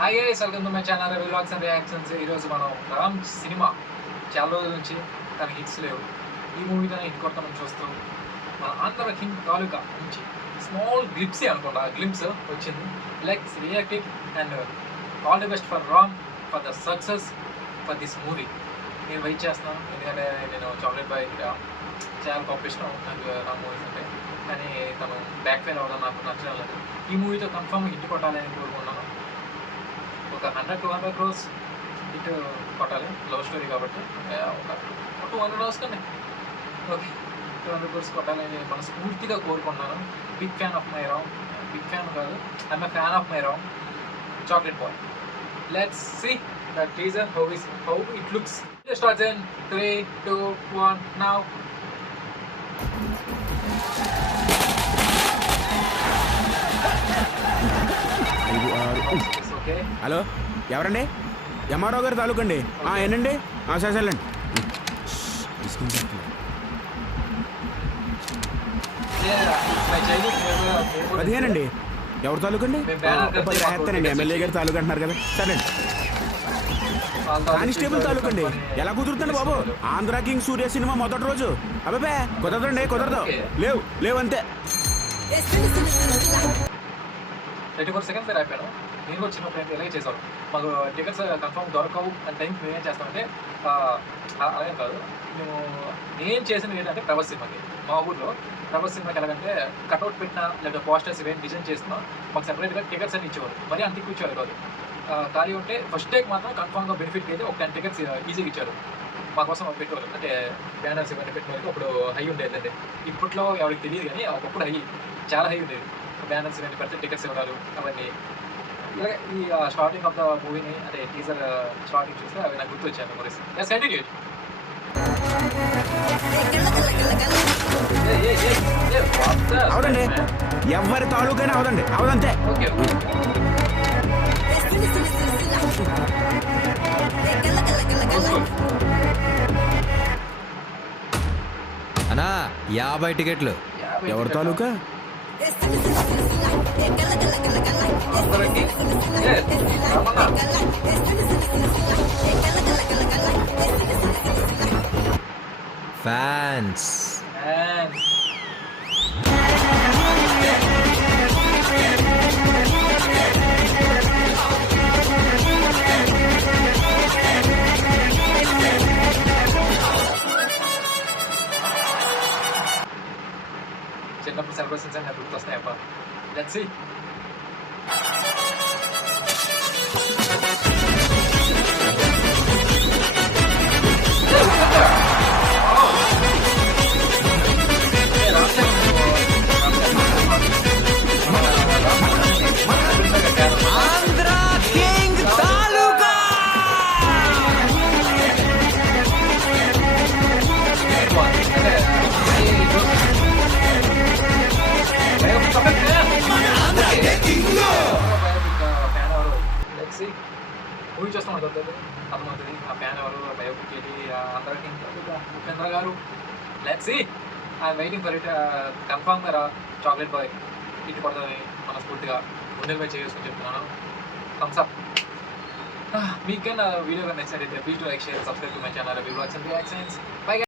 Hi guys, welcome to my channel vlogs and reactions. ఈరోజు మనం Ram cinema చాలా రోజుల నుంచి తన హిట్స్ లేవు. ఈ మూవీతోనే హిట్ కొడతామని చూస్తూ మన ఆంధ్ర కింగ్ తాలూకా నుంచి స్మాల్ గ్లిప్సే అనుకుంటా గ్లిమ్స్ వచ్చింది. Let's react it and all the best for Ram for the success for this movie. నేను వెయిట్ చేస్తున్నాను, ఎందుకంటే నేను చాక్లెట్ బాయ్ చాలా గొప్ప ఇష్టం నాకు రామ్ మూవీస్ అంటే. కానీ తను బ్యాక్ ఫెయిల్ అవ్వడం నాకు నచ్చడం లేదు. ఈ మూవీతో కన్ఫర్మ్ హిట్ కొట్టాలని కోరుకున్నాను. ఒక 100-200 crores హిట్ కొట్టాలి, లవ్ స్టోరీ కాబట్టి ఒక 200 crores కానీ ఓకే 200 crores కొట్టాలని మనస్ఫూర్తిగా కోరుకున్నాను. Big fan of my Ram, big fan కాదు, I'm a fan of my Ram chocolate boy. Let's see the teaser how it looks. Starts in 3, 2, 1 now. Hello, ఎవరండి? MRO గారు తాలూకండి. ఏనండి? సరేలేండి. అదేనండి, ఎవరు తాలూకండి? రాస్తానండి, ఎమ్మెల్యే గారు తాలూకు అంటున్నారు కదా. సరేండి. కానిస్టేబుల్ తాలూకండి. ఎలా కుదురుతుంది బాబు? ఆంధ్ర కింగ్ సూర్య సినిమా మొదటి రోజు. అబ్బాబే కుదరదండి, కుదరదు. లేవు అంతే. 34 seconds అయిపోయాను. నేను వచ్చినప్పుడు అయితే ఎలాగే చేసాను. మాకు టికెట్స్ కన్ఫర్మ్ దొరకవు అని టైంకి మేము ఏం చేస్తామంటే అలాగే కాదు, నేను చేసింది ఏంటంటే ప్రభాస్ సినిమాకి, మా ఊర్లో ప్రభాస్ సినిమాకి ఎలాగంటే కట్అవుట్ పెట్టినా లేదా పోస్టర్స్ ఇవేం డిజైన్ చేస్తున్నా మాకు సెపరేట్గా టికెట్స్ అని ఇచ్చేవారు. మరీ అంత ఇచ్చేవారు కాదు. ఖాళీ ఉంటే ఫస్ట్ టేక్ మాత్రం కన్ఫర్మ్గా బెనిఫిట్ అయితే ఒక 10 tickets ఈజీగా ఇచ్చారు. మా కోసం పెట్టేవారు. అంటే బ్యానర్స్ ఇవన్నీ పెట్టిన ఒక అప్పుడు హై ఉండేదండి. ఇప్పట్లో ఎవరికి తెలియదు కానీ ఒకప్పుడు చాలా హై ఉండేది. బ్యానర్స్ ఇవన్నీ పెడితే టికెట్స్ ఇవ్వడాలు అవన్నీ. ఇలాగే ఈ స్టార్టింగ్ ఆఫ్ ద మూవీని అంటే టీజర్ స్టార్టింగ్ చూస్తే అవి నాకు గుర్తు వచ్చాను మెమరీస్. Let's continue. అవదండి, ఎవరి తాలూకైనా అవదండి, అవదంతే. ఓకే అన్నా 50 టికెట్లు. ఎవరి తాలూకా? ఫ్యాన్స్. చిన్నప్పుడు సెలబ్రేషన్స్ అన్నీ గుర్తొస్తాయి అబ్బా. Let's see. Andhra King Taluka. Movie చూస్తాం అర్థమవుతుంది. ఆ ఫ్యాన్ ఎవరు, బయోపిక్ ఏంటి, అందరికీ Upendra garu. Let's see. I'm waiting for it. కన్ఫామ్గా చాక్లెట్ బాయ్ ఇటు పడుతుంది మనస్ఫూర్తిగా గుండెలపై చేసుకుని చెప్తున్నాను. Thumbs up. మీకు నా వీడియో నచ్చినట్లయితే please to like, share, subscribe to my channel vlogs and reactions. By.